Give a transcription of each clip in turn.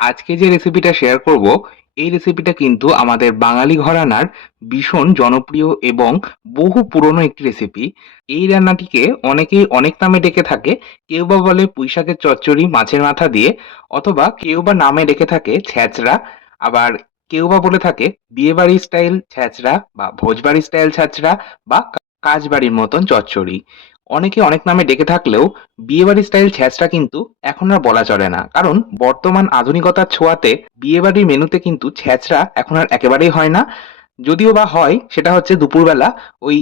আজকে যে রেসিপিটা শেয়ার করব, এই রেসিপিটা কিন্তু আমাদের বাঙালি ঘরানার ভীষণ জনপ্রিয় এবং বহু পুরনো একটি রেসিপি এই রান্নাটিকে অনেকেই অনেক নামে ডেকে থাকে। কেউ বা বলে পুঁইশাকের চচ্চড়ি, মাছের মাথা দিয়ে, অথবা কেউ বা নামে ডেকে থাকে ছ্যাঁচড়া আবার কেউ বা বলে থাকে বিয়েবাড়ি স্টাইল ছ্যাঁচড়া বা ভোজবাড়ি স্টাইল ছ্যাঁচড়া বা কাজবাড়ির মতন চচ্চড়ি। অনেকে অনেক নামে ডেকে থাকলেও বিয়েবাড়ি স্টাইল ছ্যাঁচড়া কিন্তু এখন আর বলা চলে না। কারণ বর্তমান আধুনিকতার ছোঁয়াতে বিয়েবাড়ির মেনুতে কিন্তু ছ্যাঁচড়া এখন আর একেবারেই হয় না। যদিও বা হয়, সেটা হচ্ছে দুপুরবেলা ওই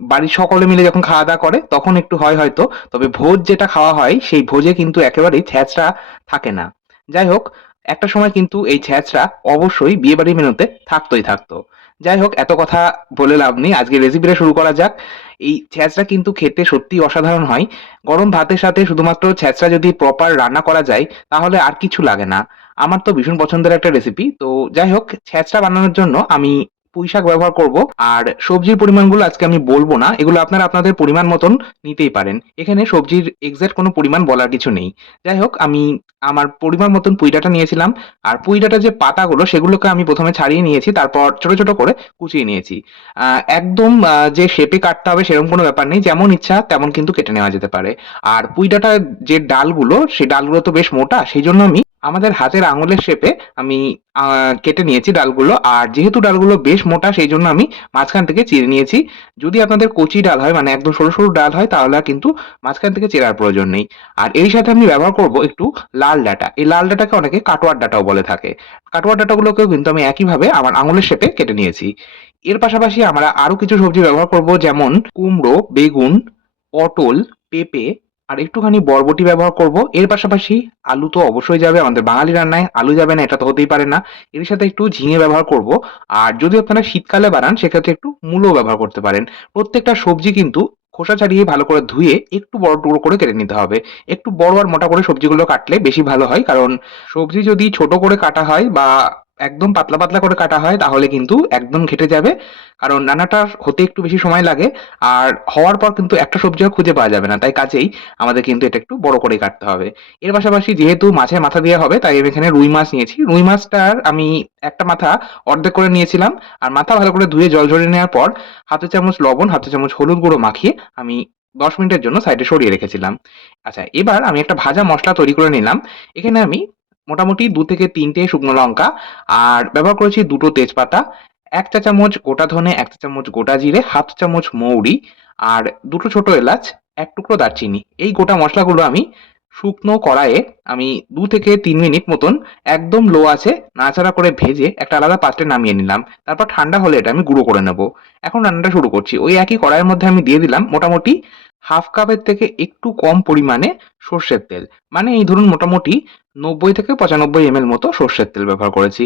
বাড়ির সকলে মিলে যখন খাওয়া দাওয়া করে, তখন একটু হয় হয়তো, তবে ভোজ যেটা খাওয়া হয়, সেই ভোজে কিন্তু একেবারেই ছ্যাঁচড়া থাকে না। যাই হোক, একটা সময় কিন্তু এই ছ্যাঁচড়া অবশ্যই বিয়েবাড়ির মেনুতে থাকতোই থাকতো। যাই হোক এত কথা বলে লাভ নেই। আজকে রেসিপিটা শুরু করা যাক। এই ছ্যাঁচড়া কিন্তু খেতে সত্যি অসাধারণ হয়। গরম ভাতের সাথে শুধুমাত্র ছ্যাঁচড়া যদি প্রপার রান্না করা যায়, তাহলে আর কিছু লাগে না। আমার তো ভীষণ পছন্দের একটা রেসিপি তো যাই হোক ছ্যাঁচড়া বানানোর জন্য আমি পুঁই শাক ব্যবহার করব। আর সবজির পরিমাণগুলো আজকে আমি বলব না, এগুলো আপনারা আপনাদের পরিমাণ মতন নিতেই পারেন। এখানে সবজির এক্সাক্ট কোনো পরিমাণ বলার কিছু নেই। যাই হোক, আমি আমার পরিমাণ মতন পুঁইডাটা নিয়েছিলাম। আর পুঁই ডাটা যে পাতাগুলো, সেগুলোকে আমি প্রথমে ছাড়িয়ে নিয়েছি, তারপর ছোট ছোট করে কুচিয়ে নিয়েছি। একদম যে শেপে কাটতে হবে সেরকম কোনো ব্যাপার নেই, যেমন ইচ্ছা তেমন কিন্তু কেটে নেওয়া যেতে পারে। আর পুঁই পুঁইডাটার যে ডালগুলো সেই ডালগুলো তো বেশ মোটা, সেই জন্য আমি আমাদের হাতের আঙুলের শেপে আমি কেটে নিয়েছি ডালগুলো। আর যেহেতু ডালগুলো বেশ মোটা, সেই জন্য আমি মাঝখান থেকে চিড়ে নিয়েছি। যদি আপনাদের কচি ডাল হয় মানে একদম সরু সরু ডাল হয়, তাহলে কিন্তু মাঝখান থেকে চেরার প্রয়োজন নেই। আর এই সাথে আমি ব্যবহার করব একটু লাল ডাটা। এই লাল ডাটাকে অনেকে কাটোয়ার ডাটাও বলে থাকে। কাটোয়ার ডাটাগুলোকেও কিন্তু আমি একইভাবে আমার আঙুলের শেপে কেটে নিয়েছি। এর পাশাপাশি আমরা আরও কিছু সবজি ব্যবহার করব, যেমন কুমড়ো, বেগুন, পটল, পেঁপে আর একটুখানি বরবটি ব্যবহার করব। এর পাশাপাশি আলু তো অবশ্যই যাবে, আমাদের বাঙালি রান্নায় আলু যাবে না, এটা তো হতেই পারে না। এর সাথে একটু ঝিঙে ব্যবহার করব। আর যদি আপনারা শীতকালে বানান, সেক্ষেত্রে একটু মূলো ব্যবহার করতে পারেন। প্রত্যেকটা সবজি কিন্তু খোসা ছাড়িয়ে ভালো করে ধুয়ে একটু বড় টুকরো করে কেটে নিতে হবে। একটু বড় আর মোটা করে সবজিগুলো কাটলে বেশি ভালো হয়। কারণ সবজি যদি ছোট করে কাটা হয় বা একদম পাতলা পাতলা করে কাটা হয়, তাহলে কিন্তু একদম ঘেটে যাবে। কারণ রান্নাটা হতে একটু বেশি সময় লাগে, আর হওয়ার পর কিন্তু একটা সবজিও খুঁজে পাওয়া যাবে না। তাই কাজেই আমাদের কিন্তু এটা একটু বড় করে কাটতে হবে। এর পাশাপাশি যেহেতু মাছের মাথা দেওয়া হবে, তাই আমি এখানে রুই মাছ নিয়েছি। রুই মাছটার আমি একটা মাথা অর্ধেক করে নিয়েছিলাম, আর মাথা ভালো করে ধুয়ে জল ঝরিয়ে নেওয়ার পর হাতে চামচ লবণ হাতে চামচ হলুদ গুঁড়ো মাখিয়ে আমি দশ মিনিটের জন্য সাইডে সরিয়ে রেখেছিলাম। আচ্ছা এবার আমি একটা ভাজা মশলা তৈরি করে নিলাম। এখানে আমি মোটামুটি দু থেকে তিনটে শুকনো লঙ্কা, আর ব্যবহার করেছি দুটো তেজপাতা, এক চা চামচ গোটা ধনে, এক চা চামচ গোটা জিরে, হাফ চামচ মৌরি, আর দুটো ছোট এলাচ, এক টুকরো দারচিনি। এই গোটা মশলাগুলো আমি শুকনো কড়াইয়ে আমি দু থেকে তিন মিনিট মতন একদম লো আছে, নাড়াচাড়া করে ভেজে একটা আলাদা পাত্রে নামিয়ে নিলাম। তারপর ঠান্ডা হলে এটা আমি গুঁড়ো করে নেব। এখন রান্নাটা শুরু করছি। ওই একই কড়াইয়ের মধ্যে আমি দিয়ে দিলাম মোটামুটি হাফ কাপের থেকে একটু কম পরিমাণে সর্ষের তেল। মানে এই ধরুন মোটামুটি নব্বই থেকে পঁচানব্বই এম মতো সর্ষের তেল ব্যবহার করেছি।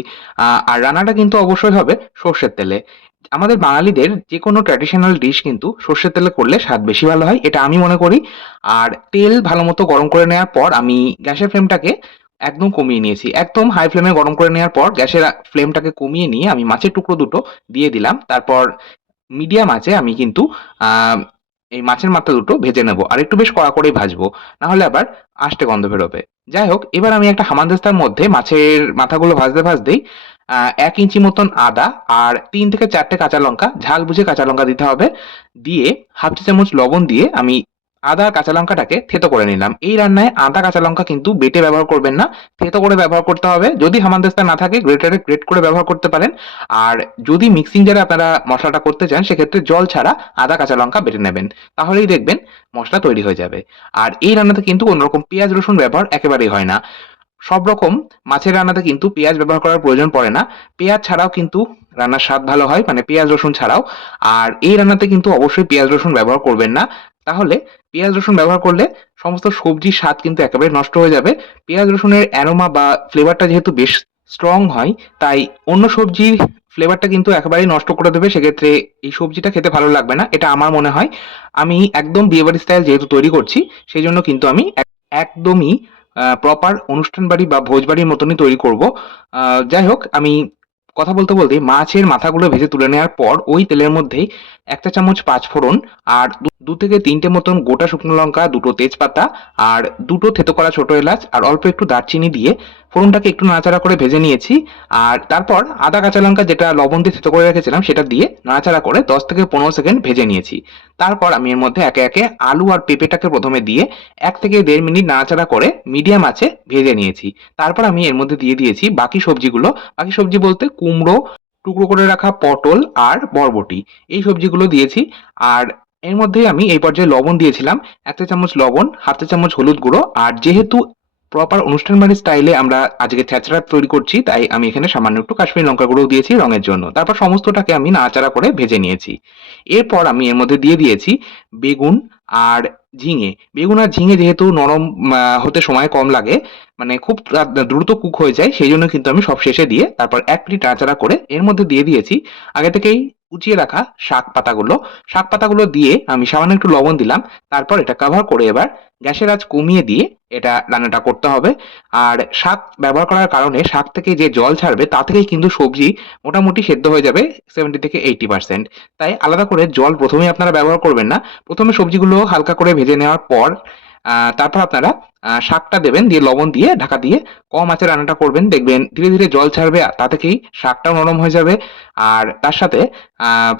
আর রান্নাটা কিন্তু অবশ্যই হবে সর্ষের তেলে। আমাদের বাঙালিদের যে কোনো ট্র্যাডিশনাল ডিশ কিন্তু সর্ষের তেলে করলে স্বাদ বেশি ভালো হয়, এটা আমি মনে করি। আর তেল ভালো মতো গরম করে নেওয়ার পর আমি গ্যাসের ফ্লেমটাকে একদম কমিয়ে নিয়েছি। একদম হাই ফ্লেমে গরম করে নেওয়ার পর গ্যাসের ফ্লেমটাকে কমিয়ে নিয়ে আমি মাছের টুকরো দুটো দিয়ে দিলাম। তারপর মিডিয়াম আছে আমি কিন্তু এই মাছের মাথা দুটো ভেজে নেব আর একটু বেশ কড়া করেই ভাজবো, নাহলে আবার আষ্টে গন্ধ বেরোবে। যাই হোক, এবার আমি একটা হামানদস্তার মধ্যে মাছের মাথাগুলো ভাজতে ভাজতেই এক ইঞ্চি মতন আদা আর তিন থেকে চারটে কাঁচা লঙ্কা, ঝাল বুঝে কাঁচা লঙ্কা দিতে হবে। দিয়ে হাফ চামচ লবণ দিয়ে আমি আদা কাঁচা লঙ্কাটাকে থেতো করে নিলাম। এই রান্নায় আদা কাঁচা লঙ্কা কিন্তু বেটে ব্যবহার করবেন না, থেতো করে ব্যবহার করতে হবে। যদি হামানদেস্তা না থাকে গ্রেটারে গ্রেট করে ব্যবহার করতে পারেন। আর যদি মিক্সিং জারে আপনারা মশলাটা করতে চান, সেক্ষেত্রে জল ছাড়া আদা কাঁচা লঙ্কা বেটে নেবেন। তাহলেই দেখবেন মশলা তৈরি হয়ে যাবে। আর এই রান্নাতে কিন্তু কোনোরকম পেঁয়াজ রসুন ব্যবহার একেবারেই হয় না। সব রকম মাছের রান্নাতে কিন্তু পেঁয়াজ ব্যবহার করার প্রয়োজন পড়ে না। পেঁয়াজ ছাড়াও কিন্তু রান্নার স্বাদ ভালো হয় মানে পেঁয়াজ, রসুন ছাড়াও। আর এই রান্নাতে কিন্তু অবশ্যই পেঁয়াজ, রসুন ব্যবহার করবেন না। তাহলে পেঁয়াজ, রসুন ব্যবহার করলে সমস্ত সবজির স্বাদ কিন্তু একেবারে নষ্ট হয়ে যাবে। পেঁয়াজ, রসুনের অ্যারোমা বা ফ্লেভারটা যেহেতু বেশ স্ট্রং হয়, তাই অন্য সবজির ফ্লেভারটা কিন্তু একেবারেই নষ্ট করে দেবে। সেক্ষেত্রে এই সবজিটা খেতে ভালো লাগবে না, এটা আমার মনে হয়। আমি একদম বিয়েবাড়ি স্টাইল যেহেতু তৈরি করছি সেই জন্য কিন্তু আমি একদমই প্রপার অনুষ্ঠান বাড়ি বা ভোজ বাড়ির মতনই তৈরি করব। যাই হোক আমি কথা বলতে বলতে মাছের মাথাগুলো ভেজে তুলে নেওয়ার পর ওই তেলের মধ্যেই একটা চামচ পাঁচ ফোড়ন আর দু থেকে তিনটে মতন গোটা শুকনো লঙ্কা, দুটো তেজপাতা আর দুটো থেতো করা ছোটো এলাচ আর অল্প একটু দারচিনি দিয়ে ফোড়নটাকে একটু নাড়াচাড়া করে ভেজে নিয়েছি। আর তারপর আদা, কাঁচা লঙ্কা যেটা লবণ দিয়ে থেতো করে রেখেছিলাম সেটা দিয়ে নাড়াচাড়া করে দশ থেকে পনেরো সেকেন্ড ভেজে নিয়েছি। তারপর আমি এর মধ্যে একে একে আলু আর পেঁপেটাকে প্রথমে দিয়ে এক থেকে দেড় মিনিট নাড়াচাড়া করে মিডিয়াম আছে ভেজে নিয়েছি। তারপর আমি এর মধ্যে দিয়ে দিয়েছি বাকি সবজিগুলো। বাকি সবজি বলতে কুমড়ো, টুকরো করে রাখা পটল আর বরবটি। এই সবজিগুলো দিয়েছি। আর এর মধ্যেই আমি এই পর্যায়ে লবণ দিয়েছিলাম। একটা চামচ লবণ হাফটা চামচ হলুদ গুঁড়ো। আর যেহেতু প্রপার অনুষ্ঠান বাড়ির স্টাইলে আমরা আজকে ছ্যাঁচড়া তৈরি করছি, তাই আমি এখানে সামান্য একটু কাশ্মীরি লঙ্কা গুঁড়ো দিয়েছি রঙের জন্য। তারপর সমস্তটাকে আমি নাড়াচাড়া করে ভেজে নিয়েছি। এরপর আমি এর মধ্যে দিয়ে দিয়েছি বেগুন আর ঝিঙে। বেগুন আর ঝিঙে যেহেতু নরম হতে সময় কম লাগে মানে খুব দ্রুত কুক হয়ে যায়, সেই জন্য কিন্তু আমি সব শেষে দিয়ে তারপর এক মিনিট নাড়াচাড়া করে এর মধ্যে দিয়ে দিয়েছি। আগে থেকেই কুচিয়ে রাখা শাক পাতাগুলো। শাক পাতাগুলো দিয়ে আমি সামান্য একটু লবণ দিলাম, তারপর এটা কভার করে এবার গ্যাসের আঁচ কমিয়ে দিয়ে এটা রান্নাটা করতে হবে। আর শাক ব্যবহার করার কারণে শাক থেকে যে জল ছাড়বে, তা থেকেই কিন্তু সবজি মোটামুটি সেদ্ধ হয়ে যাবে সেভেন্টি থেকে এইটি পার্সেন্ট তাই আলাদা করে জল প্রথমেই আপনারা ব্যবহার করবেন না। প্রথমে সবজিগুলো হালকা করে ভেজে নেওয়ার পর তারপর আপনারা শাকটা দেবেন, দিয়ে লবণ দিয়ে ঢাকা দিয়ে কম আঁচে রান্নাটা করবেন। দেখবেন ধীরে ধীরে জল ছাড়বে তা থেকেই শাকটাও নরম হয়ে যাবে। আর তার সাথে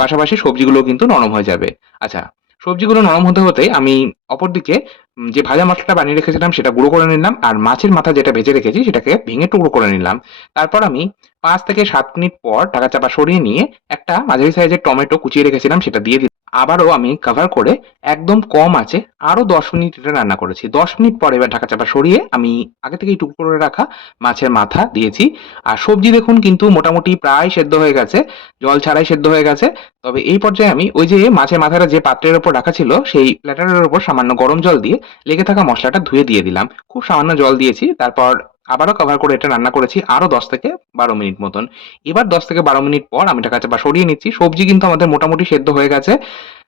পাশাপাশি সবজিগুলো কিন্তু নরম হয়ে যাবে। আচ্ছা সবজিগুলো নরম হতে হতে আমি অপরদিকে যে ভাজা মশলাটা বানিয়ে রেখেছিলাম, সেটা গুঁড়ো করে নিলাম, আর মাছের মাথা যেটা ভেজে রেখেছি, সেটাকে ভেঙে টুকরো করে নিলাম। তারপর আমি পাঁচ থেকে সাত মিনিট পর ঢাকা চাপা সরিয়ে নিয়ে একটা মাঝারি সাইজের টমেটো কুচিয়ে রেখেছিলাম, সেটা দিয়ে দিলাম। আবারও আমি কভার করে একদম কম আছে, আরও দশ মিনিট এটা রান্না করেছি। দশ মিনিট পরে এবার ঢাকা চাপা সরিয়ে আমি আগে থেকেই টুকরো করে রাখা মাছের মাথা দিয়েছি। আর সবজি দেখুন কিন্তু মোটামুটি প্রায় সেদ্ধ হয়ে গেছে, জল ছাড়াই সেদ্ধ হয়ে গেছে। তবে এই পর্যায়ে আমি ওই যে মাছের মাথাটা যে পাত্রের ওপর রাখা ছিল, সেই প্ল্যাটারের ওপর সামান্য গরম জল দিয়ে লেগে থাকা মশলাটা ধুয়ে দিয়ে দিলাম। খুব সামান্য জল দিয়েছি, তারপর আবারও কভার করে এটা রান্না করেছি আরও দশ থেকে বারো মিনিট মতন। এবার দশ থেকে বারো মিনিট পর আমি এটা কাঁচা বা সরিয়ে নিচ্ছি। সবজি কিন্তু আমাদের মোটামুটি সেদ্ধ হয়ে গেছে।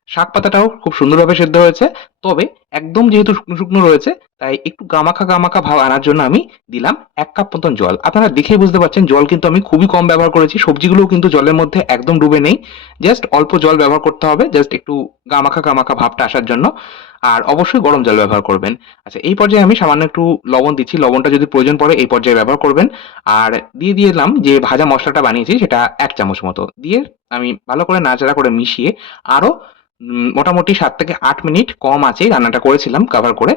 শাক পাতাটাও খুব সুন্দরভাবে সেদ্ধ হয়েছে। তবে একদম যেহেতু শুকনো শুকনো রয়েছে তাই একটু গামাখা গামাখা ভাব আনার জন্য আমি দিলাম এক কাপ মতন জল। আপনারা দেখেই বুঝতে পারছেন জল কিন্তু আমি খুবই কম ব্যবহার করেছি। সবজিগুলোও কিন্তু জলের মধ্যে একদম ডুবে নেই। জাস্ট অল্প জল ব্যবহার করতে হবে জাস্ট একটু গামাখা গামাখা ভাবটা আসার জন্য। আর অবশ্যই গরম জল ব্যবহার করবেন। আচ্ছা এই পর্যায়ে আমি সামান্য একটু লবণ দিচ্ছি। লবণটা যদি প্রয়োজন পড়ে এই পর্যায়ে ব্যবহার করবেন। আর দিয়ে দিলাম যে ভাজা মশলাটা বানিয়েছি সেটা এক চামচ মতো। দিয়ে আমি ভালো করে নাড়াচাড়া করে মিশিয়ে আরও উম, মোটামুটি সাত থেকে আট মিনিট কম আছে রান্নাটা করেছিলাম কাভার করে।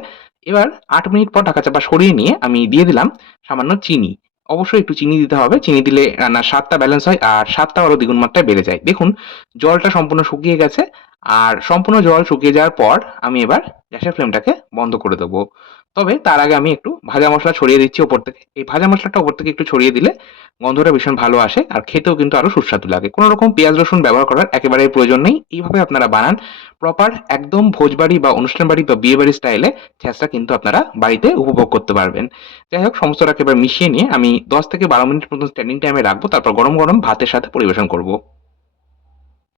এবার আট মিনিট পর ঢাকা চাপা সরিয়ে নিয়ে আমি দিয়ে দিলাম সামান্য চিনি। অবশ্যই একটু চিনি দিতে হবে, চিনি দিলে রান্নার স্বাদটা ব্যালেন্স হয় আর স্বাদটা আরও দ্বিগুণ মাত্রায় বেড়ে যায়। দেখুন, জলটা সম্পূর্ণ শুকিয়ে গেছে আর সম্পূর্ণ জল শুকিয়ে যাওয়ার পর আমি এবার গ্যাসের ফ্লেমটাকে বন্ধ করে দেবো। তবে তার আগে আমি একটু ভাজা মশলা ছড়িয়ে দিচ্ছি ওপর থেকে। এই ভাজা মশলাটা ওপর থেকে একটু ছড়িয়ে দিলে গন্ধটা ভীষণ ভালো আসে আর খেতেও কিন্তু আরও সুস্বাদু লাগে। কোনো রকম পেঁয়াজ রসুন ব্যবহার করার একেবারেই প্রয়োজন নেই। এইভাবে আপনারা বানান। প্রপার একদম ভোজবাড়ি বা অনুষ্ঠান বাড়ি বা বিয়ে বাড়ি স্টাইলে ছ্যাঁচটা কিন্তু আপনারা বাড়িতে উপভোগ করতে পারবেন। যাই হোক সমস্তটাকে এবার মিশিয়ে নিয়ে আমি দশ থেকে বারো মিনিট মতো স্ট্যান্ডিং টাইমে রাখব। তারপর গরম গরম ভাতের সাথে পরিবেশন করব।